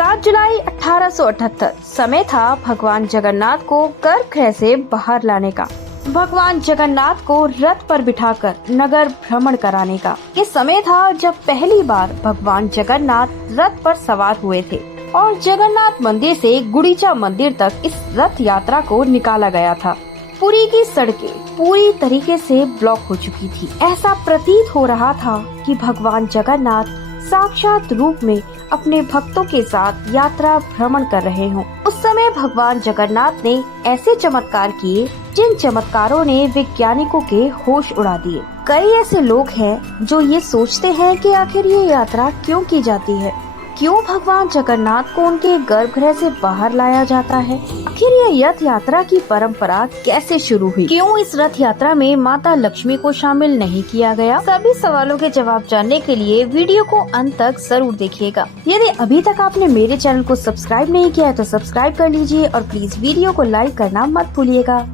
7 जुलाई 1878 समय था भगवान जगन्नाथ को गर्भगृह से बाहर लाने का, भगवान जगन्नाथ को रथ पर बिठाकर नगर भ्रमण कराने का। ये समय था जब पहली बार भगवान जगन्नाथ रथ पर सवार हुए थे और जगन्नाथ मंदिर से गुड़ीचा मंदिर तक इस रथ यात्रा को निकाला गया था। पुरी की सड़कें पूरी तरीके से ब्लॉक हो चुकी थी। ऐसा प्रतीत हो रहा था कि भगवान जगन्नाथ साक्षात रूप में अपने भक्तों के साथ यात्रा भ्रमण कर रहे हों। उस समय भगवान जगन्नाथ ने ऐसे चमत्कार किए जिन चमत्कारों ने वैज्ञानिकों के होश उड़ा दिए। कई ऐसे लोग हैं जो ये सोचते हैं कि आखिर ये यात्रा क्यों की जाती है, क्यों भगवान जगन्नाथ को उनके गर्भगृह से बाहर लाया जाता है, आखिर ये रथ यात्रा की परंपरा कैसे शुरू हुई, क्यों इस रथ यात्रा में माता लक्ष्मी को शामिल नहीं किया गया। सभी सवालों के जवाब जानने के लिए वीडियो को अंत तक जरूर देखिएगा। यदि अभी तक आपने मेरे चैनल को सब्सक्राइब नहीं किया है तो सब्सक्राइब कर लीजिए और प्लीज वीडियो को लाइक करना मत भूलिएगा।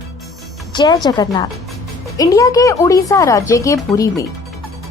जय जगन्नाथ। इंडिया के उड़ीसा राज्य के पुरी में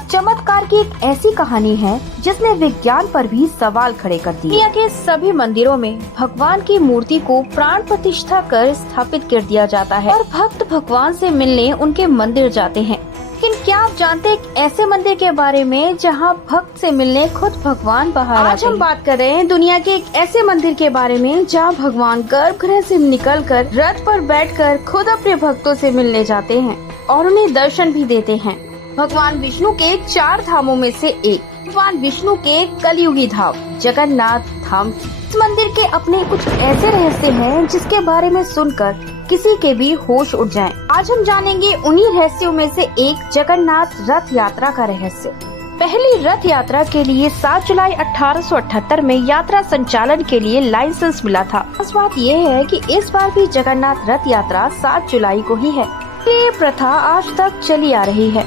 चमत्कार की एक ऐसी कहानी है जिसने विज्ञान पर भी सवाल खड़े कर दिए। दुनिया के सभी मंदिरों में भगवान की मूर्ति को प्राण प्रतिष्ठा कर स्थापित कर दिया जाता है और भक्त भगवान से मिलने उनके मंदिर जाते हैं। लेकिन क्या आप जानते हैं एक ऐसे मंदिर के बारे में जहां भक्त से मिलने खुद भगवान बाहर आते हैं? आज हम बात कर रहे हैं दुनिया के एक ऐसे मंदिर के बारे में जहां भगवान गर्भगृह से निकलकर रथ पर बैठकर खुद अपने भक्तों से मिलने जाते हैं और उन्हें दर्शन भी देते हैं। भगवान विष्णु के 4 धामों में से एक, भगवान विष्णु के कलयुगी धाम जगन्नाथ धाम। इस मंदिर के अपने कुछ ऐसे रहस्य हैं जिसके बारे में सुनकर किसी के भी होश उड़ जाएं। आज हम जानेंगे उन्हीं रहस्यों में से एक जगन्नाथ रथ यात्रा का रहस्य। पहली रथ यात्रा के लिए 7 जुलाई 1878 में यात्रा संचालन के लिए लाइसेंस मिला था। खास बात यह है कि इस बार भी जगन्नाथ रथ यात्रा 7 जुलाई को ही है। ये प्रथा आज तक चली आ रही है।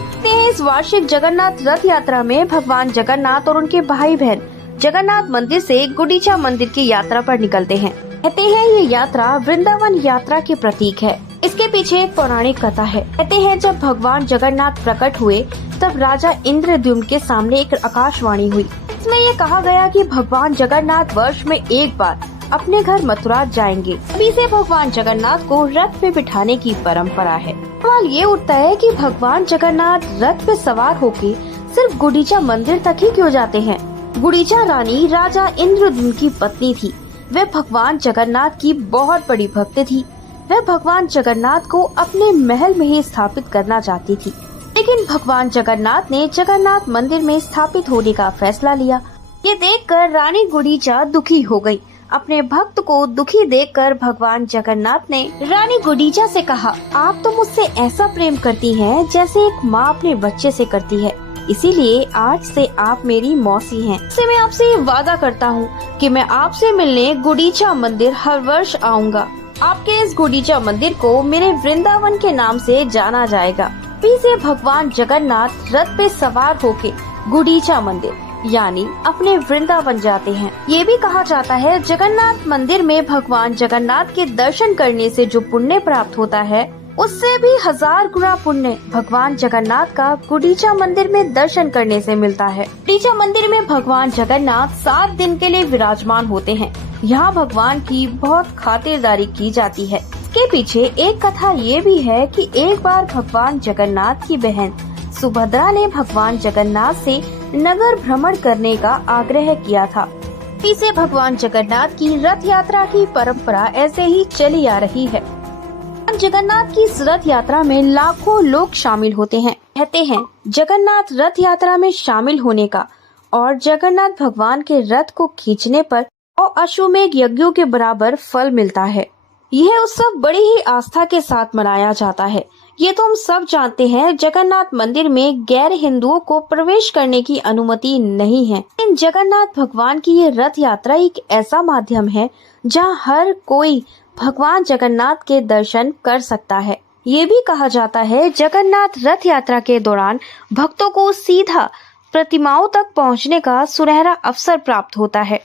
इस वार्षिक जगन्नाथ रथ यात्रा में भगवान जगन्नाथ और उनके भाई बहन जगन्नाथ मंदिर से गुड़ीचा मंदिर की यात्रा पर निकलते हैं। कहते हैं ये यात्रा वृंदावन यात्रा के प्रतीक है। इसके पीछे एक पौराणिक कथा है। कहते हैं जब भगवान जगन्नाथ प्रकट हुए तब राजा इंद्रद्युम्न के सामने एक आकाशवाणी हुई। इसमें ये कहा गया कि भगवान जगन्नाथ वर्ष में एक बार अपने घर मथुरा जाएंगे। अभी से भगवान जगन्नाथ को रथ पे बिठाने की परंपरा है। सवाल ये उठता है कि भगवान जगन्नाथ रथ पे सवार होके सिर्फ गुड़ीचा मंदिर तक ही क्यों जाते हैं? गुड़ीचा रानी राजा इंद्रद्युम्न की पत्नी थी। वे भगवान जगन्नाथ की बहुत बड़ी भक्त थी। वह भगवान जगन्नाथ को अपने महल में ही स्थापित करना चाहती थी, लेकिन भगवान जगन्नाथ ने जगन्नाथ मंदिर में स्थापित होने का फैसला लिया। ये देखकर रानी गुड़ीचा दुखी हो गयी। अपने भक्त को दुखी देखकर भगवान जगन्नाथ ने रानी गुड़ीचा से कहा, आप तो मुझसे ऐसा प्रेम करती हैं जैसे एक माँ अपने बच्चे से करती है, इसीलिए आज से आप मेरी मौसी हैं। इससे मैं आपसे वादा करता हूँ कि मैं आपसे मिलने गुड़ीचा मंदिर हर वर्ष आऊँगा। आपके इस गुड़ीचा मंदिर को मेरे वृंदावन के नाम से जाना जाएगा। अभी से भगवान जगन्नाथ रथ पे सवार होके गुड़ीचा मंदिर यानी अपने वृंदावन जाते हैं। ये भी कहा जाता है जगन्नाथ मंदिर में भगवान जगन्नाथ के दर्शन करने से जो पुण्य प्राप्त होता है उससे भी 1000 गुना पुण्य भगवान जगन्नाथ का गुड़ीचा मंदिर में दर्शन करने से मिलता है। गुड़ीचा मंदिर में भगवान जगन्नाथ 7 दिन के लिए विराजमान होते हैं। यहाँ भगवान की बहुत खातिरदारी की जाती है। इसके पीछे एक कथा ये भी है कि एक बार भगवान जगन्नाथ की बहन सुभद्रा ने भगवान जगन्नाथ से नगर भ्रमण करने का आग्रह किया था। इसे भगवान जगन्नाथ की रथ यात्रा की परंपरा ऐसे ही चली आ रही है। जगन्नाथ की इस रथ यात्रा में लाखों लोग शामिल होते हैं। कहते हैं जगन्नाथ रथ यात्रा में शामिल होने का और जगन्नाथ भगवान के रथ को खींचने पर और अश्वमेध यज्ञों के बराबर फल मिलता है। यह उत्सव बड़ी ही आस्था के साथ मनाया जाता है। ये तो हम सब जानते हैं जगन्नाथ मंदिर में गैर हिंदुओं को प्रवेश करने की अनुमति नहीं है। लेकिन जगन्नाथ भगवान की ये रथ यात्रा एक ऐसा माध्यम है जहां हर कोई भगवान जगन्नाथ के दर्शन कर सकता है। ये भी कहा जाता है जगन्नाथ रथ यात्रा के दौरान भक्तों को सीधा प्रतिमाओं तक पहुंचने का सुनहरा अवसर प्राप्त होता है।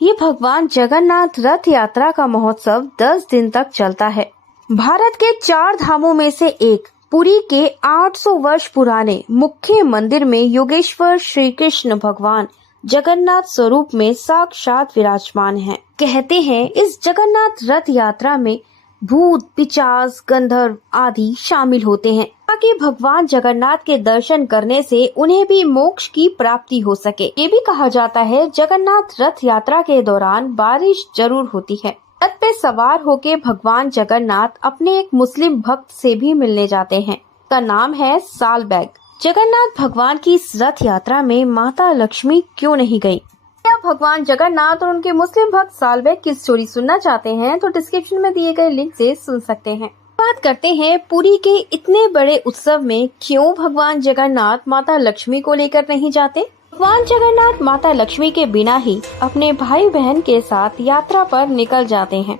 ये भगवान जगन्नाथ रथ यात्रा का महोत्सव 10 दिन तक चलता है। भारत के 4 धामों में से एक पुरी के 800 वर्ष पुराने मुख्य मंदिर में योगेश्वर श्री कृष्ण भगवान जगन्नाथ स्वरूप में साक्षात विराजमान हैं। कहते हैं इस जगन्नाथ रथ यात्रा में भूत, पिशाच, गंधर्व आदि शामिल होते हैं ताकि भगवान जगन्नाथ के दर्शन करने से उन्हें भी मोक्ष की प्राप्ति हो सके। ये भी कहा जाता है जगन्नाथ रथ यात्रा के दौरान बारिश जरूर होती है। रथ पे सवार होके भगवान जगन्नाथ अपने एक मुस्लिम भक्त से भी मिलने जाते हैं। का नाम है सालबैग। जगन्नाथ भगवान की इस रथ यात्रा में माता लक्ष्मी क्यों नहीं गयी? क्या भगवान जगन्नाथ और उनके मुस्लिम भक्त सालबैग की स्टोरी सुनना चाहते हैं तो डिस्क्रिप्शन में दिए गए लिंक से सुन सकते हैं। बात करते हैं पुरी के इतने बड़े उत्सव में क्यों भगवान जगन्नाथ माता लक्ष्मी को लेकर नहीं जाते। भगवान जगन्नाथ माता लक्ष्मी के बिना ही अपने भाई बहन के साथ यात्रा पर निकल जाते हैं।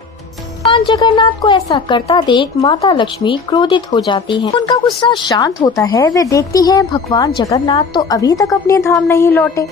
भगवान जगन्नाथ को ऐसा करता देख माता लक्ष्मी क्रोधित हो जाती हैं। उनका गुस्सा शांत होता है। वे देखती हैं भगवान जगन्नाथ तो अभी तक अपने धाम नहीं लौटे।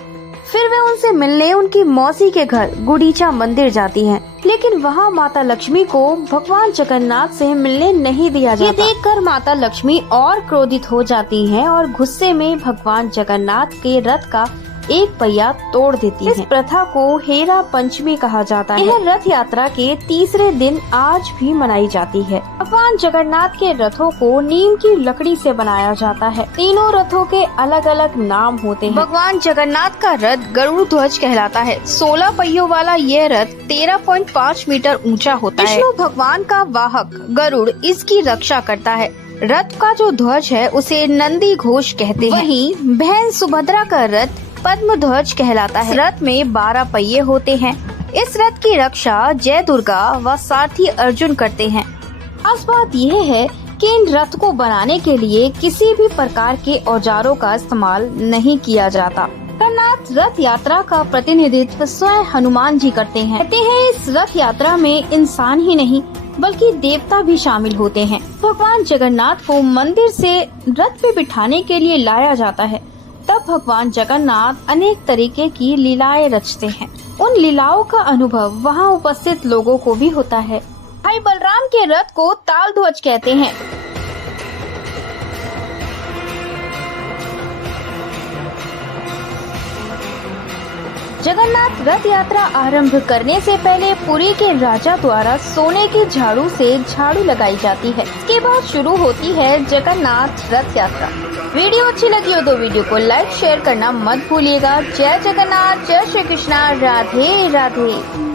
फिर वे उनसे मिलने उनकी मौसी के घर गुडीचा मंदिर जाती हैं, लेकिन वहाँ माता लक्ष्मी को भगवान जगन्नाथ से मिलने नहीं दिया जाता। ये देखकर माता लक्ष्मी और क्रोधित हो जाती हैं और गुस्से में भगवान जगन्नाथ के रथ का एक पहिया तोड़ देती हैं। इस प्रथा को हेरा पंचमी कहा जाता है। यह रथ यात्रा के तीसरे दिन आज भी मनाई जाती है। भगवान जगन्नाथ के रथों को नीम की लकड़ी से बनाया जाता है। तीनों रथों के अलग अलग नाम होते हैं। भगवान जगन्नाथ का रथ गरुड़ ध्वज कहलाता है। 16 पहियों वाला यह रथ 13.5 मीटर ऊंचा होता है। विष्णु भगवान का वाहक गरुड़ इसकी रक्षा करता है। रथ का जो ध्वज है उसे नंदी घोष कहते हैं। वहीं बहन सुभद्रा का रथ पद्म ध्वज कहलाता है। रथ में 12 पहिए होते हैं। इस रथ की रक्षा जय दुर्गा व सारथी अर्जुन करते हैं। खास बात यह है कि इन रथ को बनाने के लिए किसी भी प्रकार के औजारों का इस्तेमाल नहीं किया जाता। जगन्नाथ रथ यात्रा का प्रतिनिधित्व स्वयं हनुमान जी करते हैं। कहते हैं इस रथ यात्रा में इंसान ही नहीं बल्कि देवता भी शामिल होते हैं। भगवान जगन्नाथ को मंदिर से रथ पे बिठाने के लिए लाया जाता है। तब भगवान जगन्नाथ अनेक तरीके की लीलाएं रचते हैं। उन लीलाओं का अनुभव वहां उपस्थित लोगों को भी होता है। भाई बलराम के रथ को ताल ध्वज कहते हैं। जगन्नाथ रथ यात्रा आरंभ करने से पहले पुरी के राजा द्वारा सोने के झाड़ू से झाड़ू लगाई जाती है। इसके बाद शुरू होती है जगन्नाथ रथ यात्रा। वीडियो अच्छी लगी हो तो वीडियो को लाइक शेयर करना मत भूलिएगा। जय जगन्नाथ, जय श्री कृष्णा, राधे राधे।